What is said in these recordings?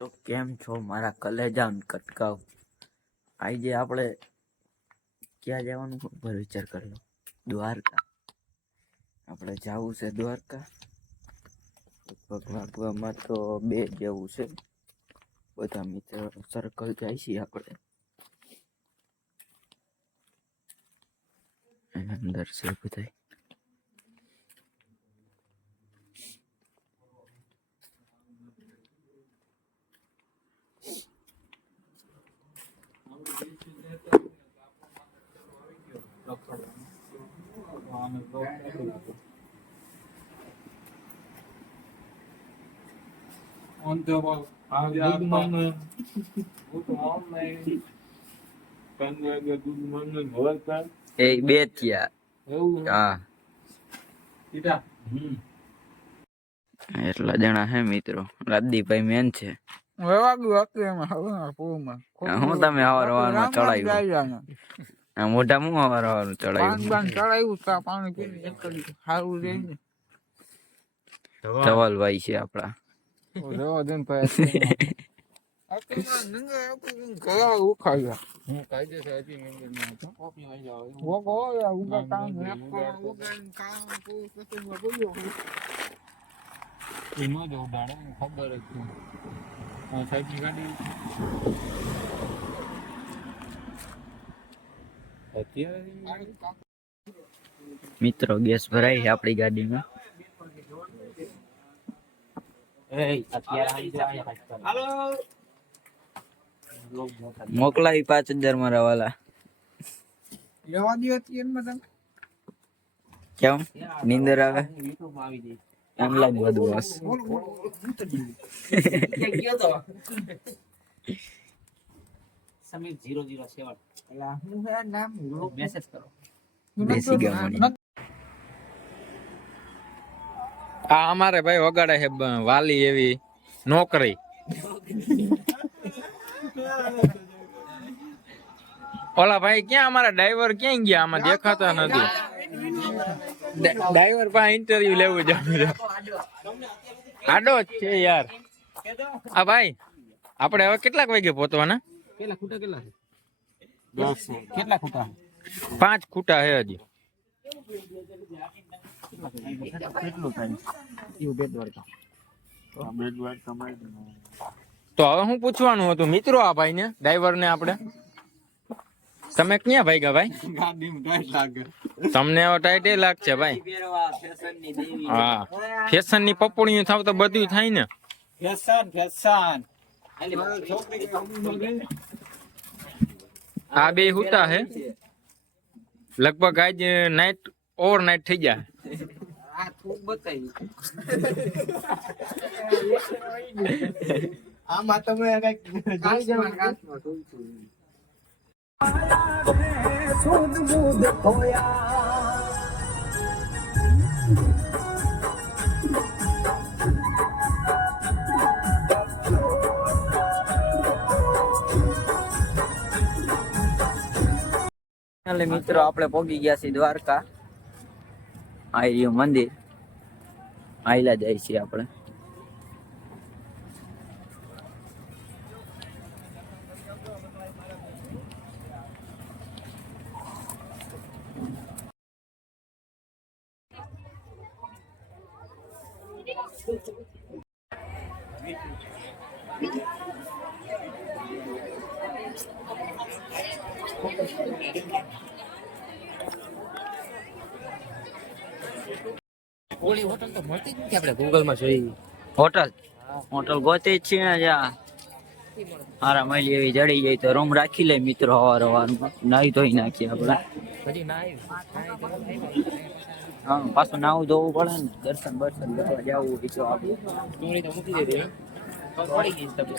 તો કેમ છો મારા કલેજા કટકાવ? આજે આપણે ક્યાં જવાનું ખબર વિચાર કર્યો? દ્વારકા. આપણે જવું છે દ્વારકા. ભાગવામાં તો 2 જેવું છે. બધા મિત્ર સર્કલ જાય છે આપણે. અંદર છે બધા. On the wall. Good morning. Good morning. Good morning. Welcome. એ 2 થયા. હા. Ida. એટલા જણા હે મિત્રો. રાજદીપભાઈ મેન છે. હું તમે હવારમાં ચડાવ્યું મોઢા હું હવારમાં ચડાવ્યું. ધવલભાઈ છે આપડા. મિત્રો ગેસ ભરાય છે આપડી ગાડીમાં. મોકલાવી 5000 મારા વાલા. કેમ નીંદર આવે એમ લાગે બધું બસ. આ અમારે ભાઈ વગાડે છે વાલી એવી નોકરી. ઓલા ભાઈ ક્યાં અમારા ડ્રાઈવર ક્યાં ગયા? આમાં દેખાતા નથી. ડ્રાઈવર પાસે ઇન્ટરવ્યુ લેવું જવાનું. આડો જ છે યાર. આ ભાઈ આપણે હવે કેટલાક વાગે પહોંચવાના? કેટલા ખૂટા? 5 ખૂટા હે હજી. તો હવે હું પૂછવાનું હતું મિત્રો આ ભાઈ ને, ડ્રાઈવર ને, આપણે તમે ક્યાં ભાગ્યા ભાઈ? તમને હવે ટાઈટ લાગશે ભાઈ. હા, ફેશન ની પપોડી થાવ તો બધું થાય ને. આ 2 હુતા હે. લગભગ આજ નાઈટ ઓવર નાઈટ થઈ જાય. આમાં તમે મિત્રો આપણે પહોંચી ગયા છીએ દ્વારકા. આ રહ્યું મંદિર. આયલા જાય છીએ આપણે. ઓલી હોટલ તો મળતી જ નથી. આપણે ગૂગલ માં જોઈ હોટલ ગોતે જ છે જ્યાં હારા મળી એવી જડી જાય તો રૂમ રાખી લે મિત્રો. હવારમાં નાહી ધોઈ નાખીએ આપણે. હજી ના હા, પાછું નાવું ધોવું પડે ને. દર્શન કરવા જવું હોય તો આપણે સ્ટોરી તો મૂકી દે. પડી ગઈ તમે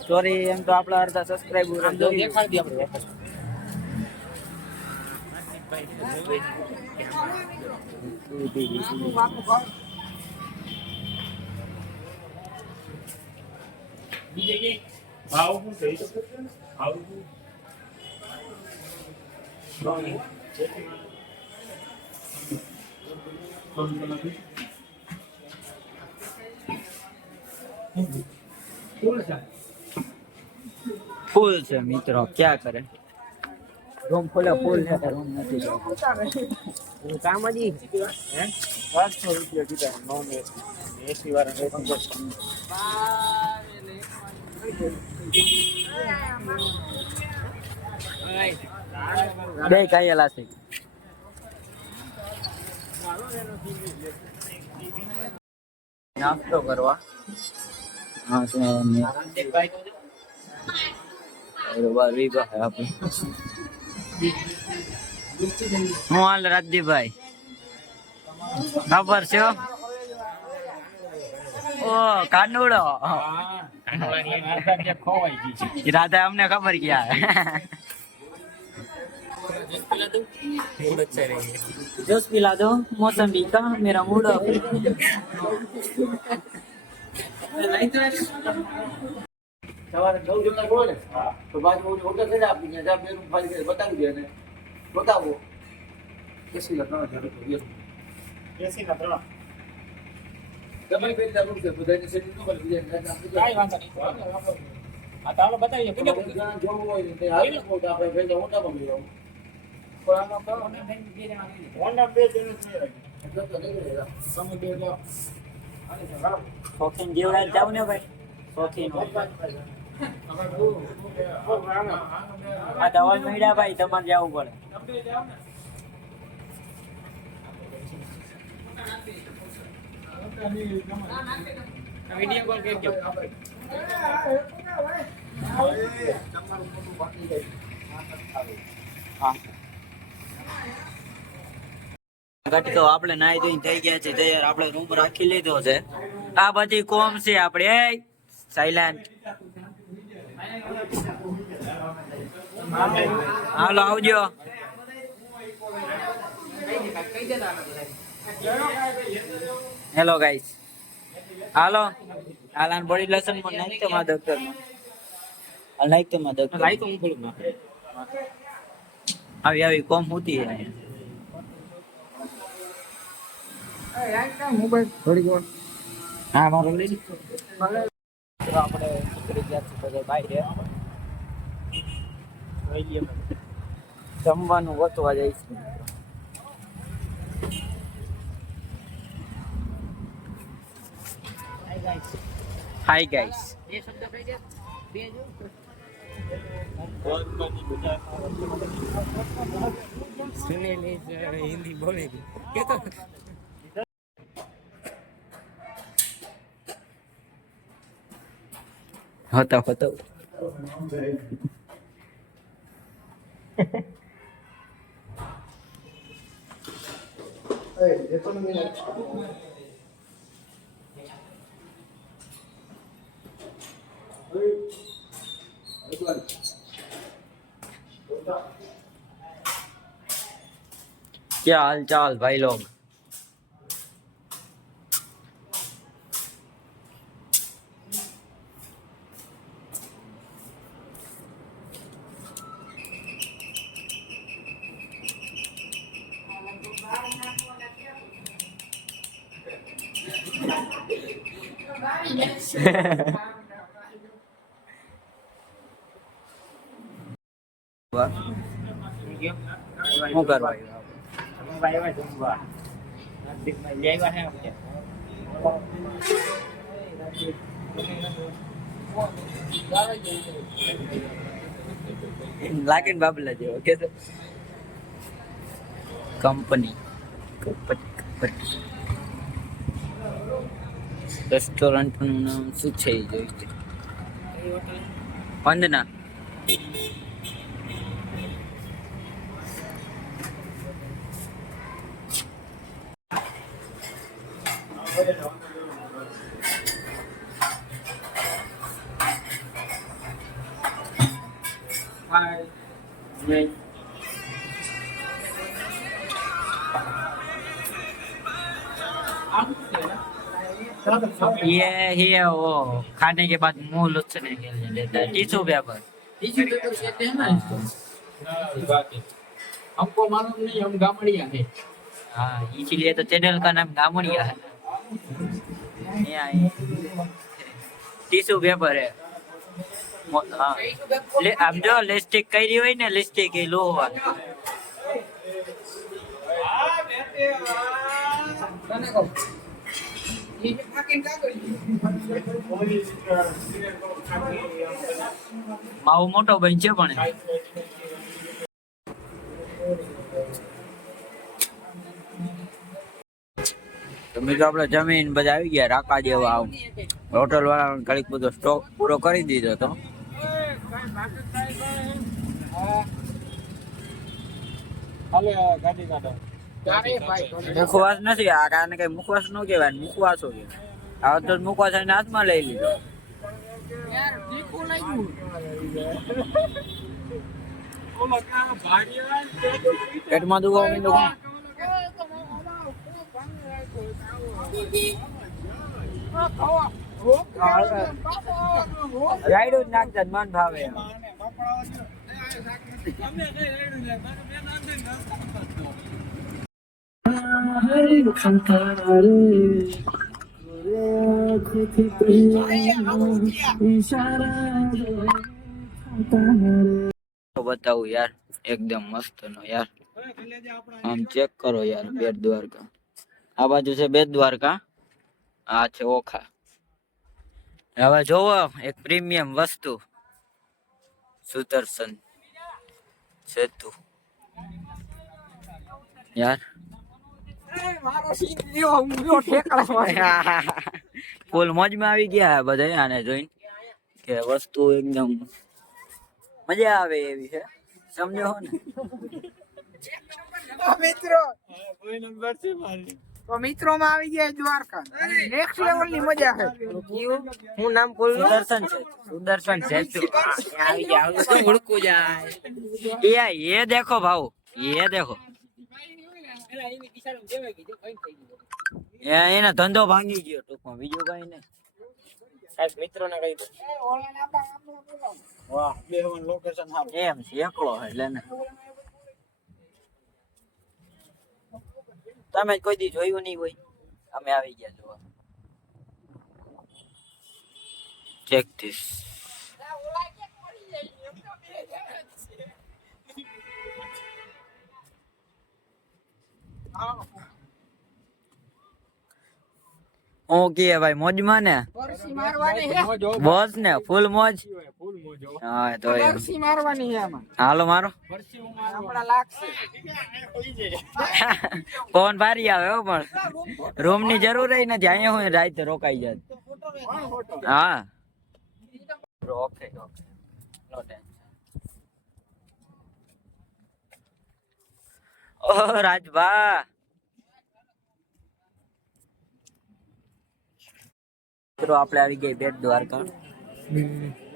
સ્ટોરી એમ તો આપણા અડધા સબસ્ક્રાઇબર દેખાડી આપણે. फूल से मित्रों क्या करे रूम खोले फूल है तो रूम नहीं કામ જ ઈ હે 500 રૂપિયા કીધા નોન એસી વાળા 1500 બે કાયેલા છે નાસ્તો કરવા હા છે રીબા હે આપણે હું હાલ રાજદીપભાઈ ખબર છે ઓ કાનુડો રાધા અમને ખબર ક્યાં जूस पिला दो मौसमी का मेरा मूड ऑफ સવારે 9 જણા બોલે ને તો બાજુ ઓર્ડર કરી આપી ને જા બેરું ફાલી કરી બતાવી દે ને બતાવો એસી ના 3000 એસી ના 3 તમે કઈ રીતે રૂમ છે બધાને સેટિંગ ન કરી બીજા કાઈ વાંધો નહીં આ તો આપણે બતાવીએ કે જણા જોવું હોય ને તે આવી ફોટો આપણે ભેગા ઓટા માં લઈ આવો પણ આમાં કરો ને હોન્ડા બે જણા છે એટલે તો નહીં તમે બે લો શોખીન જેવડા જાવ ને ભાઈ શોખીન આ દવા મળ્યા ભાઈ તમારે જવું પડે વિડિયો કોલ કરજો ઘટકો આપણે નાઈ ધોઈને થઈ ગયા છે તૈયાર આપણે રૂમ રાખી લીધો છે આ બધી કોમ છે આપણે સાયલેન્ટ હાલો આવજો હેલો ગાઈસ હાલો હાલાન બોડી લેસન માં નાખ તો માં ડોક્ટર માં નાખ તો માં ડોક્ટર લાઈક હું બોલું આવી આવી કોમ હોતી હે હા મારો લઈ આપણે નીકળી ગયા છે બધા બહાર જમવાનું ગોતવા જાય છે હાય ગાઈસ બે શબ્દ કહી દે બે જો सुने नहीं हिंदी बोलेगी क्या तो होता होता क्या हाल चाल भाई लोग શું કરવા भाई भाई जम्बा नासिक में ले आया है मुझे લાગીને બાબલા જેવો કે કંપની રેસ્ટોરન્ટ નું નામ શું છે એ જોઈશે વંદના ये वो खाने के बाद मुंह लुचने के लिए लेता है टिश्यू पेपर देते हैं ना हमको मालूम नहीं हम गामड़िया है हाँ इसीलिए तो चैनल का नाम गामड़िया है ટીશ્યુ પેપર હે હા આમ જો લિપસ્ટિક કરી હોય ને લિપસ્ટિક એ લોહવા માવો મોટો બન છે પણ તો મિત્રો આપણે જમીન બધા આવી ગયા રાકા જેવા આવ હોટલ વાળા ઘડીક બધો સ્ટોક પૂરો કરી દીધો હતો મુખવાસ નથી આ કારણે કઈ મુખવાસ ન કહેવાય મુખવાસો કહેવાય આ તો મુખવાસ એને હાથમાં લઈ લીધો પેટમાં દુખાવો મીંડો રાયડું જ નાખતા મન ભાવે બતાવું યાર એકદમ મસ્ત નો યાર આમ ચેક કરો યાર બેટ દ્વારકા આ બાજુ છે બેટ દ્વારકા આ છે ઓખા હવે જોવો એક પ્રીમિયમ વસ્તુ સુદર્શન સેતુ યાર ફૂલ મોજમાં આવી ગયા બધા આને જોઈને કે વસ્તુ એકદમ મજા આવે એવી છે સમજો ને મિત્રો માં આવી ગયા દ્વારકા નેક્સ્ટ લેવલ ની મજા છે હું નામ બોલું સુદર્શન સેતુ આવી ગયા તો ઉડકું જાય ये देखो भाऊ ये देखो એનો ધંધો ભાંગી ગયો ટૂંકમાં બીજું કઈ નહીં મિત્રો ને કહી દો વાહ બેહવાનું લોકેશન હારું એમ છે એકલો એટલે ને તમે કોઈ દી જોયું નહીં હોય અમે આવી ગયા જોવા ચેક ધીસ ઓકે ભાઈ મોજમાં ને બોસ ને ફૂલ મોજ હા તો મારવાની છે આમાં હાલો મારો આપણા લાગશે ફોન ભારી આવે હો પણ રૂમ ની જરૂર નથી અહીંયા હું રાત રોકાઈ જાય હા ઓકે ઓકે નો ટેન્શન ઓ રાજભા મિત્રો આપણે આવી ગઈ બેટ દ્વારકા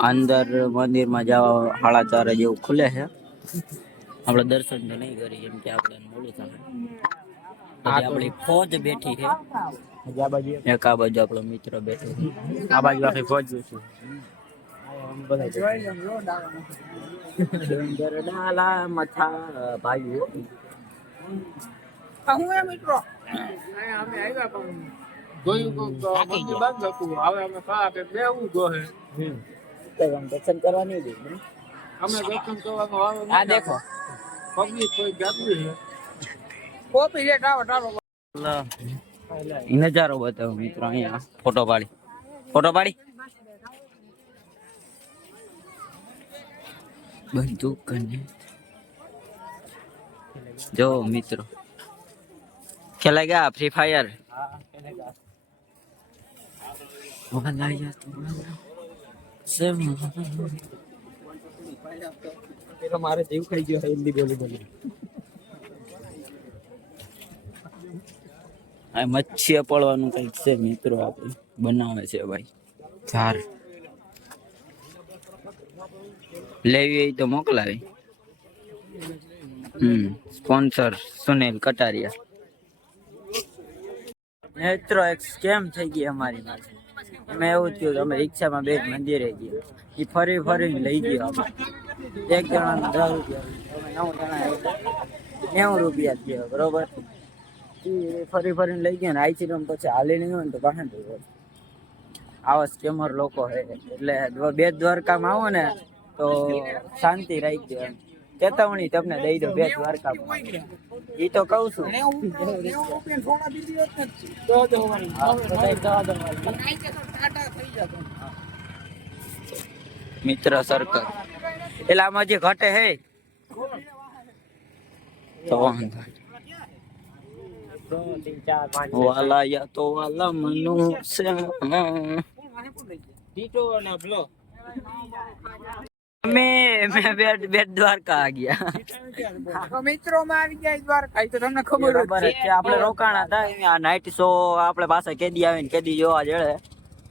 અંદર મંદિર માં જવા 4:30 જેવું ખુલે છે આપણે દર્શન તો નહીં કરી કેમ કે આપણે મોડું થાય આપણી ફોજ બેઠી છે એક આ બાજુ આપણો મિત્ર બેઠો છે આ બાજુ આખી ફોજ છે ડુંગર ડાલા મથા ભાઈ હું એ મિત્રો અમે આવ્યા પણ જોયું તો મંદિર બંધ હતું હવે અમે ખા કે બેવું જોહે દર્શન કરવા નહીં દે અમે દર્શન કરવાનું આવે આ દેખો પબ્લિક કોઈ જાગવી છે કોપી રેટ આવે ચાલો નજારો બતાવો મિત્રો અહીંયા ફોટો પાડી બંદૂક કને જો મિત્રો ખેલા ગયા ફ્રી ફાયર મારે જીવ ખાઈ ગયો હિન્દી બોલી આ મચ્છી પડવાનું કઈક છે મિત્રો આપણે બનાવે છે ભાઈ ધાર લેવી હોય તો મોકલાવી સ્પોન્સર સુનિલ કટારિયા મિત્રો એક સ્કેમ થઈ ગઈ અમારી પાસે એમાં એવું થયું અમે રિક્ષામાં બે મંદિરે ગયા એ ફરીને લઈ ગયો અમે એક જણાના 10 રૂપિયા 9 જણા 90 રૂપિયા થયા બરોબર ફરીને લઈ ગયા ને આઈસી રૂમ પછી હાલી નહીં હોય ને તો પાછા આવા સ્કેમર લોકો હે એટલે બેટ દ્વારકામાં આવો ને તો શાંતિ રાખજો એમ. ચેતવણી તમને દઈ દો બેટ દ્વારકામાં ઈ તો કહું છું. મિત્ર સર્કલ એટલે આમાં જે ઘટે હે તો વાંધો નહીં. વાલા યા તો વાલા મનુષ્ય મેં બેટ દ્વારકા આ ગયા મિત્રો માં આવી ગયા દ્વારકા તો તમને ખબર બરાબર જ છે. આપણે રોકાણા હતા આ નાઇટ શો આપણે પાસે કેદી આવે ને કેદી જોવા જડે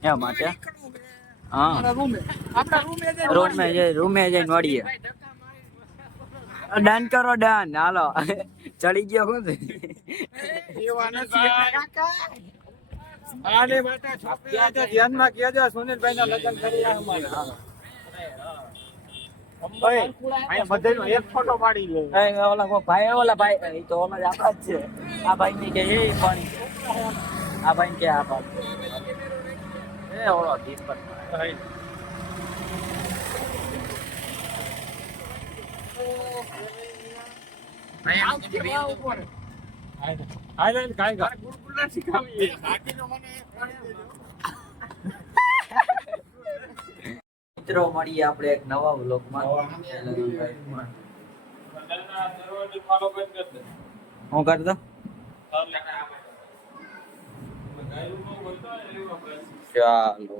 એ માટે હા રૂમે જઈને મળીએ. ડન કરો ડન હાલો ચડી ગયો શું ધ્યાનમાં કહેજો સુનિલભાઈ ના લગ્ન કરી એક ફોટો પાડી લે. ઓલા ભાઈ એ તો ઓલા જ આપણા જ છે. આ ભાઈ ની કે એ પાણી આ ભાઈ કે આ પાણી એ ઓલો દીપક મિત્રો મળીએ આપણે એક નવા વ્લોગમાં. હું કરતો ચાલો.